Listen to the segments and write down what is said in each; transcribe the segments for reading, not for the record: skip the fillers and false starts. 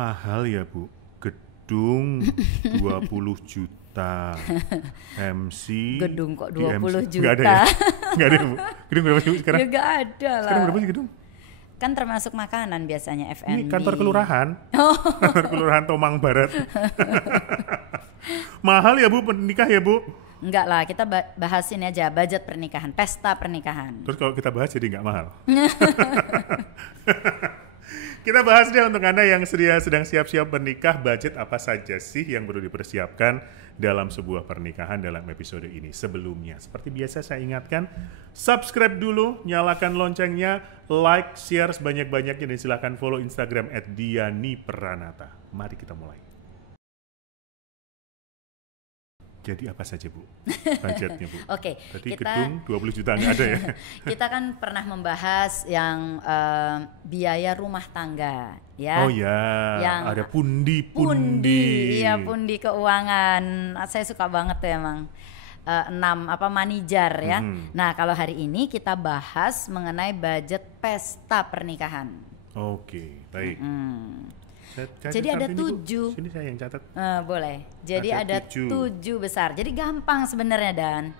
mahal ya Bu. Gedung 20 juta. MC Gedung kok di 20 MC. juta. Nggak ada ya? Nggak ada ya Bu? Gedung berapa sih sekarang? Ya nggak ada lah. Sekarang berapa sih gedung? Kan termasuk makanan biasanya F&B. Ini kantor kelurahan. Kantor kelurahan Tomang Barat. Mahal ya Bu menikah ya Bu? Enggak lah, kita bahas ini aja, budget pernikahan, pesta pernikahan. Terus kalau kita bahas jadi nggak mahal. Kita bahas deh untuk Anda yang sedang siap-siap menikah, budget apa saja sih yang perlu dipersiapkan dalam sebuah pernikahan dalam episode ini. Sebelumnya, seperti biasa saya ingatkan, subscribe dulu, nyalakan loncengnya, like, share sebanyak-banyaknya, dan silakan follow Instagram @dianipranata. Mari kita mulai. Jadi apa saja Bu budgetnya Bu? Oke, tadi kita, gedung 20 juta nggak ada ya? Kita kan pernah membahas yang biaya rumah tangga ya. Oh ya, yang ada pundi-pundi. Iya, pundi keuangan. Saya suka banget tuh emang. 6 manijar ya. Nah, kalau hari ini kita bahas mengenai budget pesta pernikahan. Oke, baik. Jadi ada 7. Sini saya yang catat. Boleh. Jadi ada 7 besar. Jadi gampang sebenarnya Dan.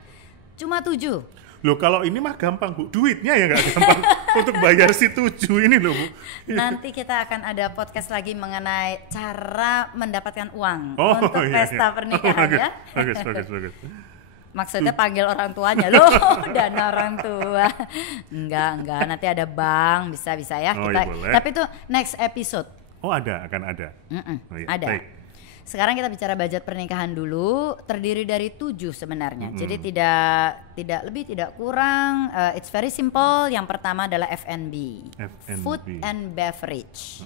Cuma 7. Loh kalau ini mah gampang Bu. Duitnya ya nggak gampang untuk bayar si 7 ini loh Bu. Nanti kita akan ada podcast lagi mengenai cara mendapatkan uang untuk pesta pernikahan ya. Bagus. Maksudnya panggil orang tuanya loh, dana orang tua. Enggak. Nanti ada bank, bisa ya. Kita, ya tapi itu next episode. Oh akan ada. Oh, iya. Ada. Baik. Sekarang kita bicara budget pernikahan dulu, terdiri dari 7 sebenarnya. Jadi tidak lebih tidak kurang. It's very simple. Yang pertama adalah F&B. Food and beverage.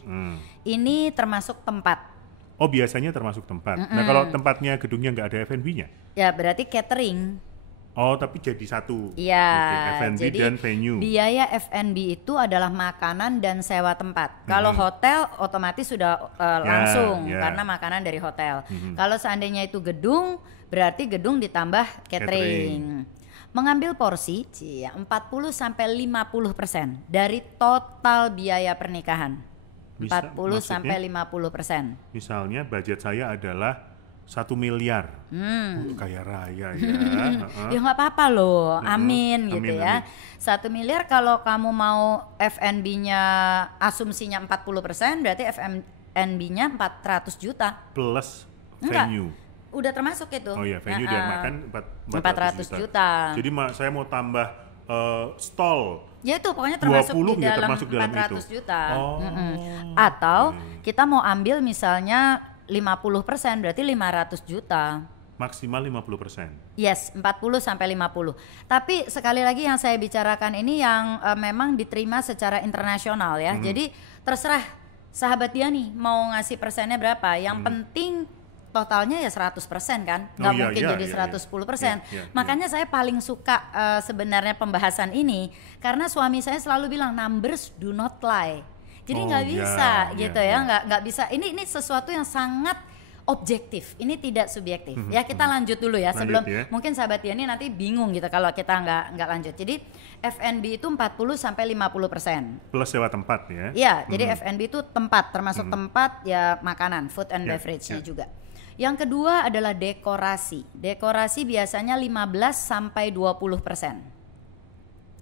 Ini termasuk tempat. Oh biasanya termasuk tempat. Nah kalau tempatnya gedungnya nggak ada F&B-nya? Ya berarti catering. Oh tapi jadi satu. Iya. F&B jadi dan venue. Biaya F&B itu adalah makanan dan sewa tempat. Kalau hotel otomatis sudah langsung karena makanan dari hotel. Kalau seandainya itu gedung, berarti gedung ditambah catering. Mengambil porsi 40-50% dari total biaya pernikahan. 40-50%. Misalnya budget saya adalah 1 miliar. Kaya raya ya. Ya nggak apa-apa loh, amin gitu ya. 1 miliar kalau kamu mau F&B-nya asumsinya 40%, berarti F&B-nya 400 juta. Plus venue. Udah termasuk itu. Oh iya, venue dan makan 400 juta. Jadi saya mau tambah stall. Ya itu pokoknya termasuk di dalam 400 juta. Atau kita mau ambil misalnya 50%, berarti 500 juta. Maksimal 50%. Yes, 40-50. Tapi sekali lagi yang saya bicarakan ini yang memang diterima secara internasional ya. Jadi terserah sahabat dia nih mau ngasih persennya berapa. Yang penting totalnya ya 100% kan. Nggak mungkin jadi 110%. Makanya saya paling suka sebenarnya pembahasan ini. Karena suami saya selalu bilang numbers do not lie. Jadi nggak bisa gitu ya, nggak bisa. Ini sesuatu yang sangat objektif, ini tidak subjektif. Ya kita lanjut dulu ya sebelum mungkin sahabat Yani nanti bingung gitu kalau kita nggak lanjut. Jadi F&B itu 40-50%. Plus sewa tempat ya? Iya, jadi F&B itu tempat, termasuk tempat ya makanan, food and beverage-nya juga. Yang kedua adalah dekorasi. Dekorasi biasanya 15-20%.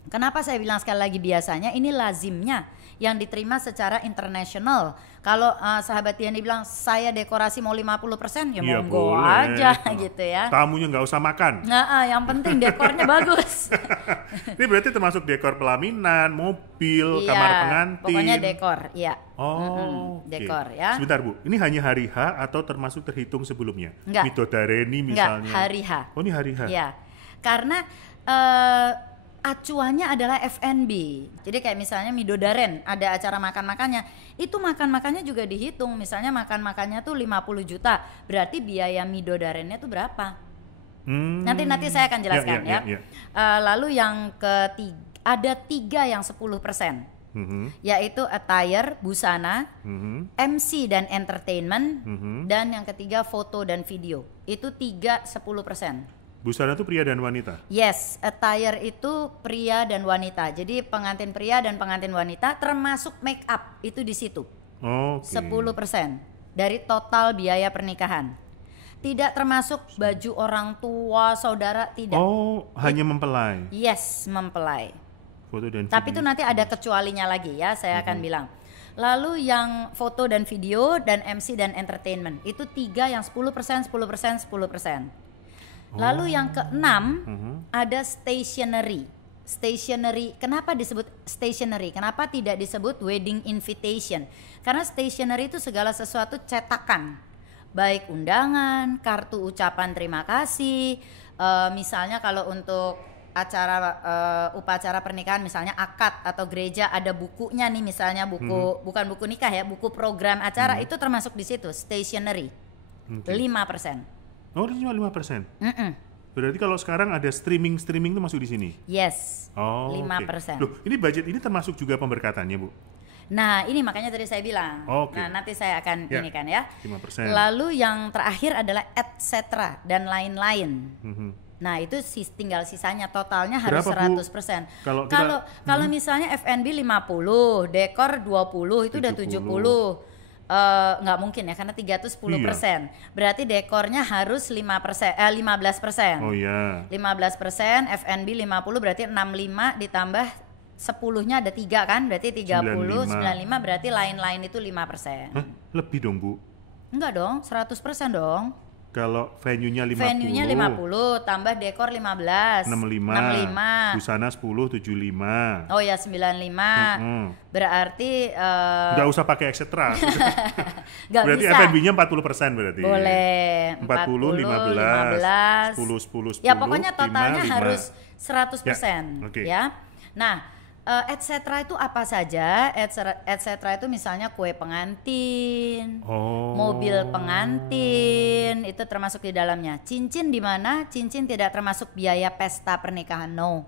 Kenapa saya bilang sekali lagi biasanya? Ini lazimnya yang diterima secara internasional. Kalau sahabat Yani bilang saya dekorasi mau 50%, ya monggo aja gitu ya. Tamunya nggak usah makan. Nah, yang penting dekornya bagus. Ini berarti termasuk dekor pelaminan, mobil, kamar pengantin. Pokoknya dekor, iya. Dekor ya. Sebentar Bu, ini hanya hari H atau termasuk terhitung sebelumnya? Enggak. Midodareni misalnya. Enggak, hari H. Oh ini hari H. Iya, karena acuannya adalah F&B. Jadi kayak misalnya Midodaren ada acara makan-makannya, itu makan-makannya juga dihitung. Misalnya makan-makannya tuh 50 juta, berarti biaya Midodarennya tuh berapa? Nanti saya akan jelaskan ya. Lalu yang ketiga, ada 3 yang 10%. Yaitu attire, busana, MC dan entertainment, dan yang ketiga foto dan video. Itu 10%. Busana itu pria dan wanita? Yes, attire itu pria dan wanita. Jadi pengantin pria dan pengantin wanita termasuk make up itu di situ. Oke. 10% dari total biaya pernikahan. Tidak termasuk baju orang tua, saudara, tidak. Oh, hanya mempelai. Yes, mempelai. Foto dan video. Tapi itu nanti ada kecualinya lagi ya, saya akan bilang. Lalu yang foto dan video dan MC dan entertainment itu 3 yang 10%, 10%, 10%. Lalu yang keenam ada stationery. Stationery, kenapa disebut stationery? Kenapa tidak disebut wedding invitation? Karena stationery itu segala sesuatu cetakan, baik undangan, kartu ucapan terima kasih. Misalnya kalau untuk upacara pernikahan, misalnya akad atau gereja ada bukunya nih, misalnya buku bukan buku nikah ya, buku program acara itu termasuk di situ stationery. 5%. Oh, cuma 5%. Berarti kalau sekarang ada streaming itu masuk di sini. Yes. Oh, 5%. Loh, ini budget ini termasuk juga pemberkatannya, Bu? Nah, ini makanya tadi saya bilang. Nah, nanti saya akan ini kan ya. 5%. Lalu yang terakhir adalah et cetera dan lain-lain. Nah, itu tinggal sisanya, totalnya harus Berapa, Bu? 100%. Kalau misalnya F&B 50, dekor 20, itu udah 70. Nggak mungkin ya, karena 3 itu 10%. Berarti dekornya harus 15%. Oh iya. 15%, F&B 50 berarti 65 ditambah 10-nya ada 3 kan, berarti 30, 95 berarti lain-lain itu 5%. Hah? Lebih dong, Bu? Enggak dong, 100% dong. Kalau venue-nya 50. Venue-nya 50, tambah dekor 15. 65. Busana 10, 75. Oh ya, 95. Berarti nggak usah pakai et cetera. Nggak berarti bisa. F&B-nya 40% berarti. Boleh. 40, 15, 10, 10, 10. Ya pokoknya totalnya 5, harus 100%. Ya, oke. Ya. Nah, et cetera itu apa saja? Et cetera itu misalnya kue pengantin, mobil pengantin, itu termasuk di dalamnya. Cincin di mana? Cincin tidak termasuk biaya pesta pernikahan, no.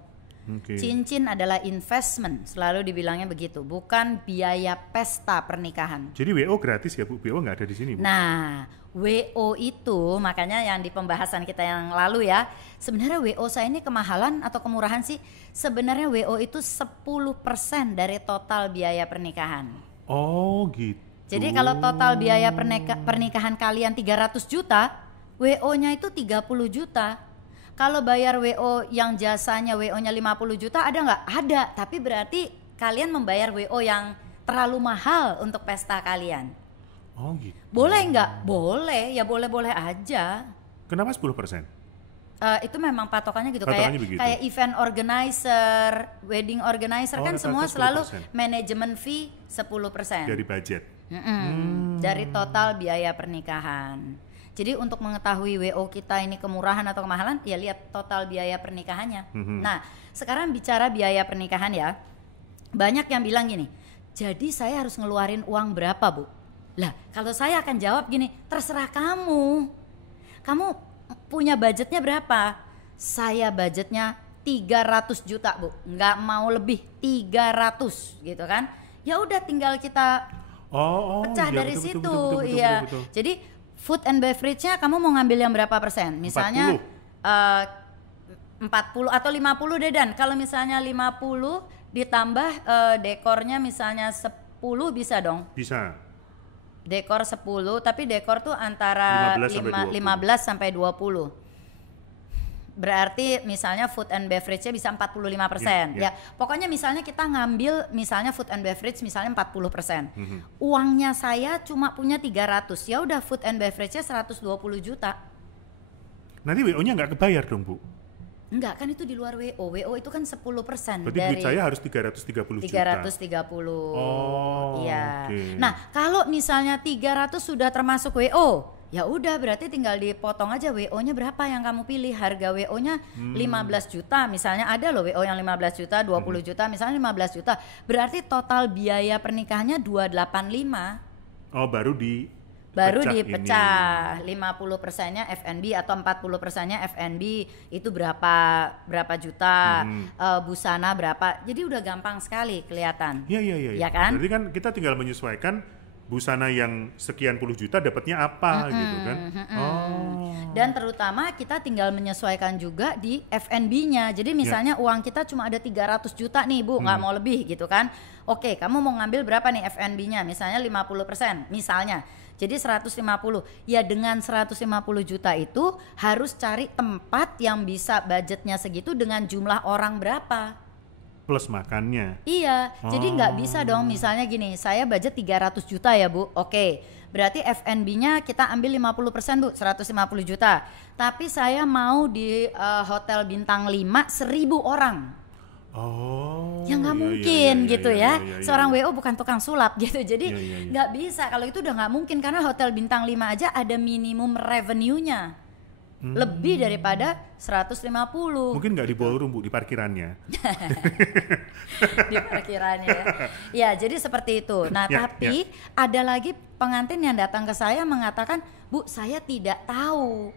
Cincin adalah investment, selalu dibilangnya begitu, bukan biaya pesta pernikahan. Jadi WO gratis ya, Bu? WO nggak ada di sini, Bu? Nah, WO itu makanya yang di pembahasan kita yang lalu ya, sebenarnya WO saya ini kemahalan atau kemurahan sih? Sebenarnya WO itu 10% dari total biaya pernikahan. Oh gitu. Jadi kalau total biaya pernikahan kalian 300 juta, WO-nya itu 30 juta. Kalau bayar WO yang jasanya WO-nya 50 juta ada nggak? Ada, tapi berarti kalian membayar WO yang terlalu mahal untuk pesta kalian. Oh gitu. Boleh nggak? Boleh, ya boleh-boleh aja. Kenapa 10%? Itu memang patokannya gitu, Patokannya begitu. kayak event organizer, wedding organizer kan semua selalu 10%. management fee 10%. Dari budget. Dari total biaya pernikahan. Jadi untuk mengetahui WO kita ini kemurahan atau kemahalan, ya lihat total biaya pernikahannya. Nah, sekarang bicara biaya pernikahan ya, banyak yang bilang gini, jadi saya harus ngeluarin uang berapa, Bu? Lah, kalau saya akan jawab gini, terserah kamu. Kamu punya budgetnya berapa? Saya budgetnya 300 juta, Bu. Nggak mau lebih, 300 gitu kan. Ya udah tinggal kita pecah iya, dari betul, situ. betul, Iya. betul. Jadi food and beverage-nya kamu mau ngambil yang berapa persen? Misalnya 40 atau 50 deh, Dan. Kalau misalnya 50 ditambah dekornya misalnya 10 bisa dong? Bisa. Dekor 10, tapi dekor tuh antara 15 sampai 20. Berarti misalnya food and beverage-nya bisa 45%. Ya, pokoknya misalnya kita ngambil misalnya food and beverage misalnya 40%. Uangnya saya cuma punya 300. Ya udah food and beverage-nya 120 juta. Nanti WO-nya nggak kebayar dong, Bu? Enggak, kan itu di luar WO. WO itu kan 10% Berarti dari duit saya harus 330 juta. 330. Iya. Okay. Nah, kalau misalnya 300 sudah termasuk WO, ya udah berarti tinggal dipotong aja WO-nya berapa yang kamu pilih. Harga WO-nya 15 juta, misalnya ada loh WO yang 15 juta, 20 juta, misalnya 15 juta. Berarti total biaya pernikahannya 285. Oh, baru dipecah 50%-nya F&B atau 40%-nya F&B itu berapa juta, busana berapa, jadi udah gampang sekali kelihatan. Iya. Ya kan? Berarti kan kita tinggal menyesuaikan busana yang sekian puluh juta dapatnya apa gitu kan. Dan terutama kita tinggal menyesuaikan juga di FNB-nya. Jadi misalnya uang kita cuma ada 300 juta nih Bu, nggak mau lebih gitu kan. Oke, kamu mau ngambil berapa nih FNB-nya? Misalnya 50%, misalnya. Jadi 150. Ya dengan 150 juta itu harus cari tempat yang bisa budgetnya segitu dengan jumlah orang berapa. Plus makannya. Iya, jadi nggak bisa dong misalnya gini, saya budget 300 juta ya Bu. Oke, berarti FNB-nya kita ambil 50% Bu, 150 juta. Tapi saya mau di hotel bintang 5 1000 orang. Ya nggak mungkin gitu ya. Seorang WO bukan tukang sulap gitu. Jadi nggak bisa, kalau itu udah nggak mungkin karena hotel bintang 5 aja ada minimum revenue-nya. Lebih daripada 150. Mungkin nggak di ballroom Bu, di parkirannya. Di parkirannya ya. Ya, jadi seperti itu. Nah, tapi ada lagi pengantin yang datang ke saya mengatakan, Bu, saya tidak tahu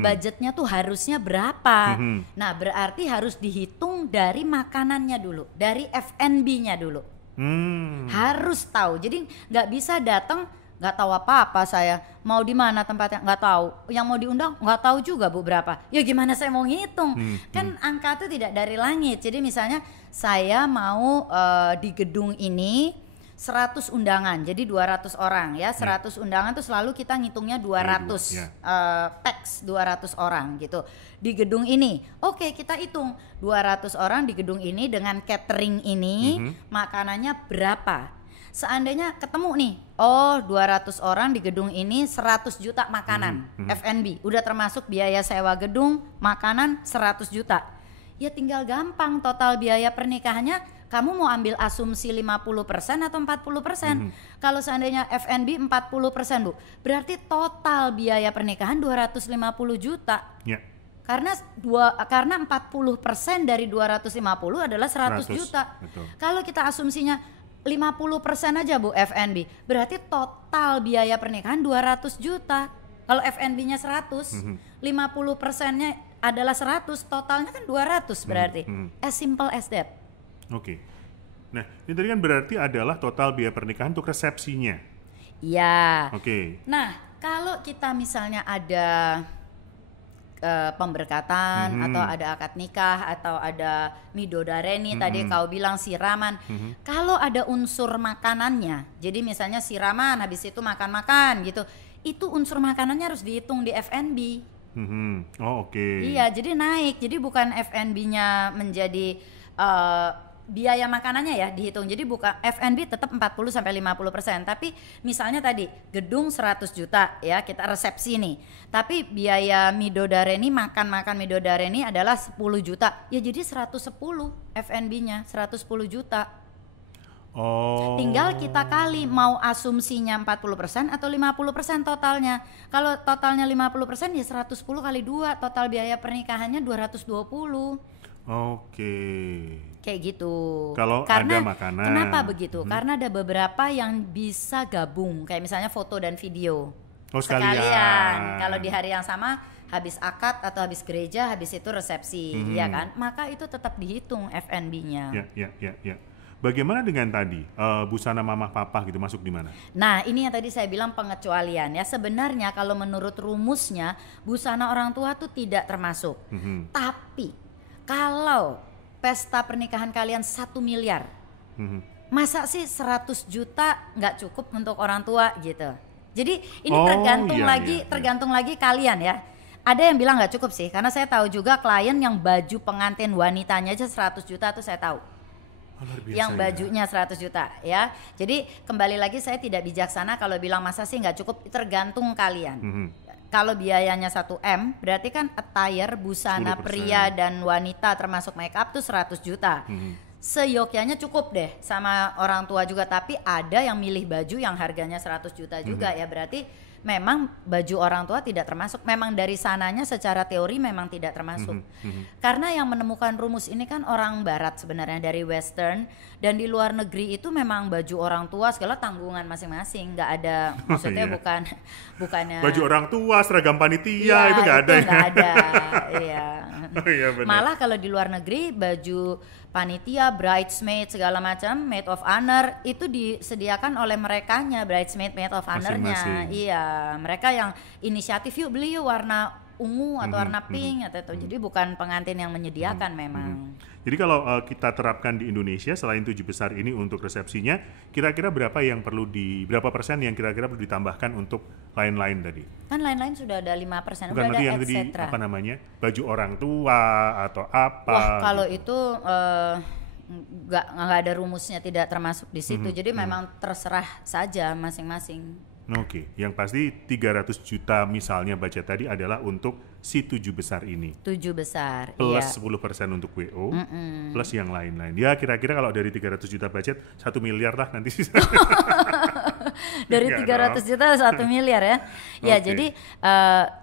budgetnya tuh harusnya berapa. Nah, berarti harus dihitung dari makanannya dulu, dari FNB-nya dulu. Harus tahu. Jadi nggak bisa datang nggak tahu apa-apa, saya mau di mana tempatnya nggak tahu, yang mau diundang nggak tahu juga Bu berapa, ya gimana saya mau ngitung. Kan angka itu tidak dari langit. Jadi misalnya saya mau di gedung ini 100 undangan, jadi 200 orang ya, 100 undangan tuh selalu kita ngitungnya 200 tax 200 orang gitu di gedung ini. Oke, kita hitung 200 orang di gedung ini dengan catering ini, makanannya berapa. Seandainya ketemu nih, 200 orang di gedung ini 100 juta makanan FNB, udah termasuk biaya sewa gedung, makanan 100 juta. Ya tinggal gampang total biaya pernikahannya, kamu mau ambil asumsi 50% atau 40%. Kalau seandainya FNB 40% Bu, berarti total biaya pernikahan 250 juta. Karena 40% dari 250 adalah 100 juta. Kalau kita asumsinya 50% aja Bu FNB, berarti total biaya pernikahan 200 juta. Kalau FNB-nya 100, 50%-nya adalah 100, totalnya kan 200 berarti. As simple as that. Oke. Nah, ini tadi kan berarti adalah total biaya pernikahan untuk resepsinya. Iya. Oke. Nah, kalau kita misalnya ada pemberkatan atau ada akad nikah atau ada midodareni, tadi kau bilang siraman. Kalau ada unsur makanannya, jadi misalnya siraman habis itu makan-makan gitu, itu unsur makanannya harus dihitung di FNB. Oke. Iya, jadi naik. Jadi bukan FNB-nya menjadi biaya makanannya ya dihitung. Jadi bukan FNB tetap 40 sampai 50%. Tapi misalnya tadi gedung 100 juta ya, kita resepsi nih. Tapi biaya midodareni, makan midodareni adalah 10 juta. Ya jadi 110 FNB-nya, 110 juta. Tinggal kita kali mau asumsinya 40% atau 50% totalnya. Kalau totalnya 50% ya 110 kali 2, total biaya pernikahannya 220. Oke. Kayak gitu. Kalau karena, ada makanan. Kenapa begitu? Karena ada beberapa yang bisa gabung, kayak misalnya foto dan video. Sekalian. Kalau di hari yang sama, habis akad atau habis gereja, habis itu resepsi, ya kan? Maka itu tetap dihitung FNB-nya. Ya. Bagaimana dengan tadi busana mama papa gitu, masuk di mana? Nah, ini yang tadi saya bilang pengecualian ya. Sebenarnya kalau menurut rumusnya busana orang tua tuh tidak termasuk. Tapi kalau pesta pernikahan kalian 1 miliar, masa sih 100 juta nggak cukup untuk orang tua gitu. Jadi ini tergantung lagi kalian ya. Ada yang bilang nggak cukup sih, karena saya tahu juga klien yang baju pengantin wanitanya aja 100 juta tuh saya tahu. Yang bajunya 100 juta ya. Jadi kembali lagi saya tidak bijaksana kalau bilang masa sih nggak cukup, tergantung kalian. Kalau biayanya 1M, berarti kan attire, busana 10%. Pria dan wanita termasuk make up tuh 100 juta. Seyogyanya cukup deh sama orang tua juga, tapi ada yang milih baju yang harganya 100 juta juga ya, berarti memang baju orang tua tidak termasuk. Memang dari sananya secara teori memang tidak termasuk. Karena yang menemukan rumus ini kan orang barat sebenarnya, dari western, dan di luar negeri itu memang baju orang tua segala tanggungan masing-masing, nggak ada, maksudnya bukannya baju orang tua, seragam panitia itu nggak ada. Nggak ada, iya. Oh iya benar. Malah kalau di luar negeri baju panitia, bridesmaid segala macam, maid of honor itu disediakan oleh merekanya, bridesmaid, maid of honornya. Masing-masing. Iya, mereka yang inisiatif yuk beli yuk warna ungu atau warna pink atau itu. Jadi bukan pengantin yang menyediakan memang. Jadi kalau kita terapkan di Indonesia selain 7 besar ini untuk resepsinya, kira-kira berapa persen yang kira-kira perlu ditambahkan untuk lain-lain tadi? Kan lain-lain sudah ada 5%, Bukan udah nanti ada yang tadi etc. apa namanya, baju orang tua atau apa? Wah, kalau gitu. itu nggak ada rumusnya, tidak termasuk di situ. Jadi memang terserah saja masing-masing. Oke, yang pasti 300 juta misalnya budget tadi adalah untuk si 7 besar ini. 7 besar, Plus iya. 10% untuk WO, plus yang lain-lain. Ya kira-kira kalau dari 300 juta budget 1 miliar lah nanti sisa. Dari Enggak 300 juta 1 miliar ya. Ya, Oke. jadi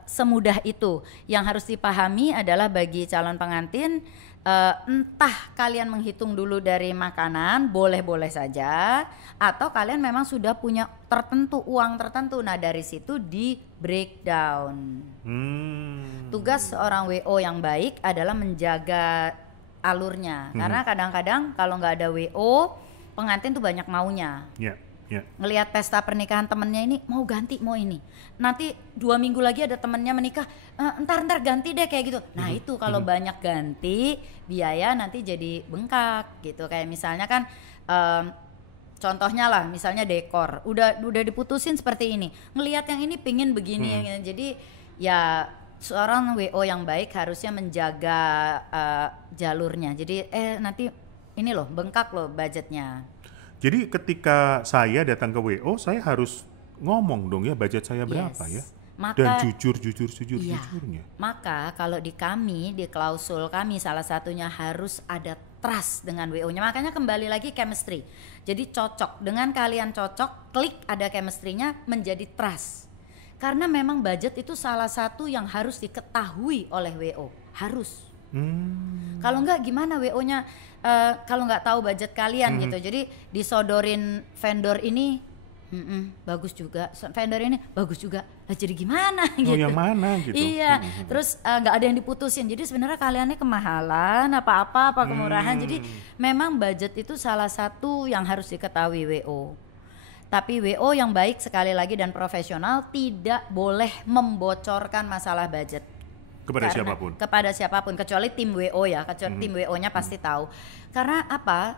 semudah itu. Yang harus dipahami adalah bagi calon pengantin, entah kalian menghitung dulu dari makanan, boleh-boleh saja, atau kalian memang sudah punya uang tertentu. Nah, dari situ di breakdown. Tugas seorang WO yang baik adalah menjaga alurnya. Karena kadang-kadang kalau nggak ada WO, pengantin tuh banyak maunya. Ya, ya. Ngelihat pesta pernikahan temennya ini mau ganti mau ini, nanti 2 minggu lagi ada temennya menikah, ntar ganti deh kayak gitu. Nah itu kalau banyak ganti biaya nanti jadi bengkak gitu. Kayak misalnya kan contohnya lah, misalnya dekor udah diputusin seperti ini, ngelihat yang ini pingin begini yang ini. Jadi ya seorang WO yang baik harusnya menjaga jalurnya. Jadi nanti ini loh bengkak loh budgetnya. Jadi ketika saya datang ke WO, saya harus ngomong dong ya budget saya berapa ya. Dan jujurnya. Maka kalau di kami, di klausul kami salah satunya harus ada trust dengan WO-nya. Makanya kembali lagi chemistry. Jadi cocok, dengan kalian cocok, klik ada chemistry-nya menjadi trust. Karena memang budget itu salah satu yang harus diketahui oleh WO, harus. Kalau enggak gimana WO-nya kalau nggak tahu budget kalian gitu. Jadi disodorin vendor ini bagus juga, vendor ini bagus juga. Lah jadi gimana gitu. Oh yang mana gitu. Iya, terus nggak ada yang diputusin. Jadi sebenarnya kaliannya kemahalan apa kemurahan. Jadi memang budget itu salah satu yang harus diketahui WO. Tapi WO yang baik sekali lagi dan profesional tidak boleh membocorkan masalah budget. Kepada siapapun kecuali tim WO ya, tim WO-nya pasti tahu. Karena apa?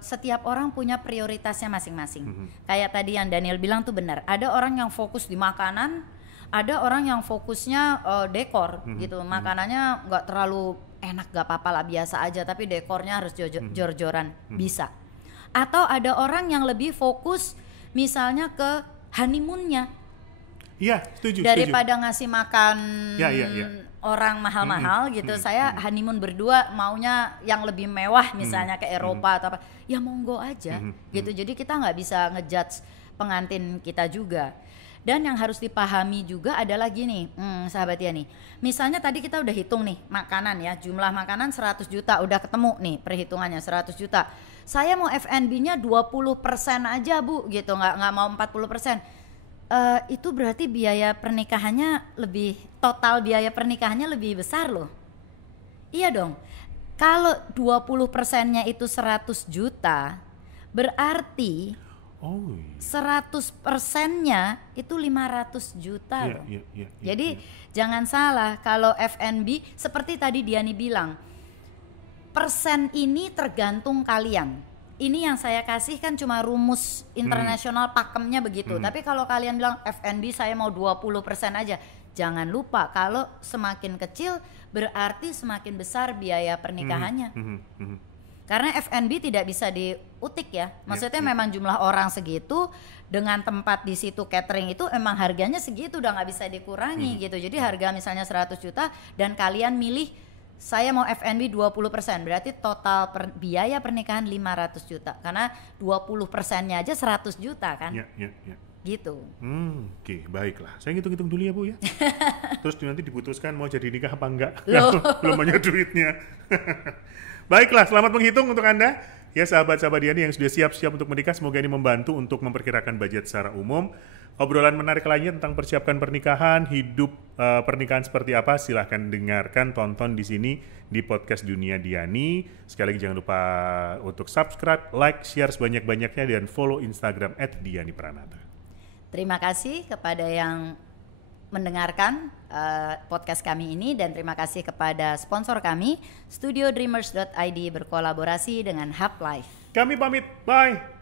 Setiap orang punya prioritasnya masing-masing. Kayak tadi yang Daniel bilang tuh benar. Ada orang yang fokus di makanan, ada orang yang fokusnya dekor gitu. Makanannya nggak terlalu enak, nggak apa-apa lah, biasa aja. Tapi dekornya harus jor-joran, bisa. Atau ada orang yang lebih fokus misalnya ke honeymoon-nya. Iya, setuju. Daripada ngasih makan orang mahal-mahal gitu, saya honeymoon berdua maunya yang lebih mewah, misalnya ke Eropa atau apa, ya monggo aja gitu. Jadi kita nggak bisa ngejudge pengantin kita juga. Dan yang harus dipahami juga adalah gini, sahabat ya nih, misalnya tadi kita udah hitung nih makanan ya, jumlah makanan 100 juta udah ketemu nih perhitungannya 100 juta. Saya mau F&B-nya 20% aja Bu gitu, nggak mau 40%. Itu berarti biaya pernikahannya total biaya pernikahannya lebih besar loh. Iya dong. Kalau 20%-nya itu 100 juta, berarti 100%-nya itu 500 juta loh. Jadi jangan salah, kalau F&B seperti tadi Diani bilang, persen ini tergantung kalian. Ini yang saya kasih kan cuma rumus internasional pakemnya begitu. Tapi kalau kalian bilang F&B saya mau 20% aja, jangan lupa kalau semakin kecil berarti semakin besar biaya pernikahannya. Karena F&B tidak bisa diutik ya. Maksudnya memang jumlah orang segitu, dengan tempat di situ catering itu emang harganya segitu, udah nggak bisa dikurangi gitu. Jadi harga misalnya 100 juta dan kalian milih saya mau F&B 20%, berarti total biaya pernikahan 500 juta. Karena 20%-nya aja 100 juta kan. Gitu. Oke, baiklah. Saya ngitung-ngitung dulu ya Bu ya. Terus nanti diputuskan mau jadi nikah apa enggak. Belum banyak duitnya. Baiklah, selamat menghitung untuk Anda. Ya sahabat-sahabat Diani yang sudah siap-siap untuk menikah, semoga ini membantu untuk memperkirakan budget secara umum. Obrolan menarik lainnya tentang persiapkan pernikahan, hidup pernikahan seperti apa, silahkan dengarkan, tonton di sini di podcast Dunia Diani. Sekali lagi jangan lupa untuk subscribe, like, share sebanyak-banyaknya, dan follow Instagram @dianipranata. Terima kasih kepada yang mendengarkan podcast kami ini, dan terima kasih kepada sponsor kami, studiodreamers.id berkolaborasi dengan Hub Life. Kami pamit, bye!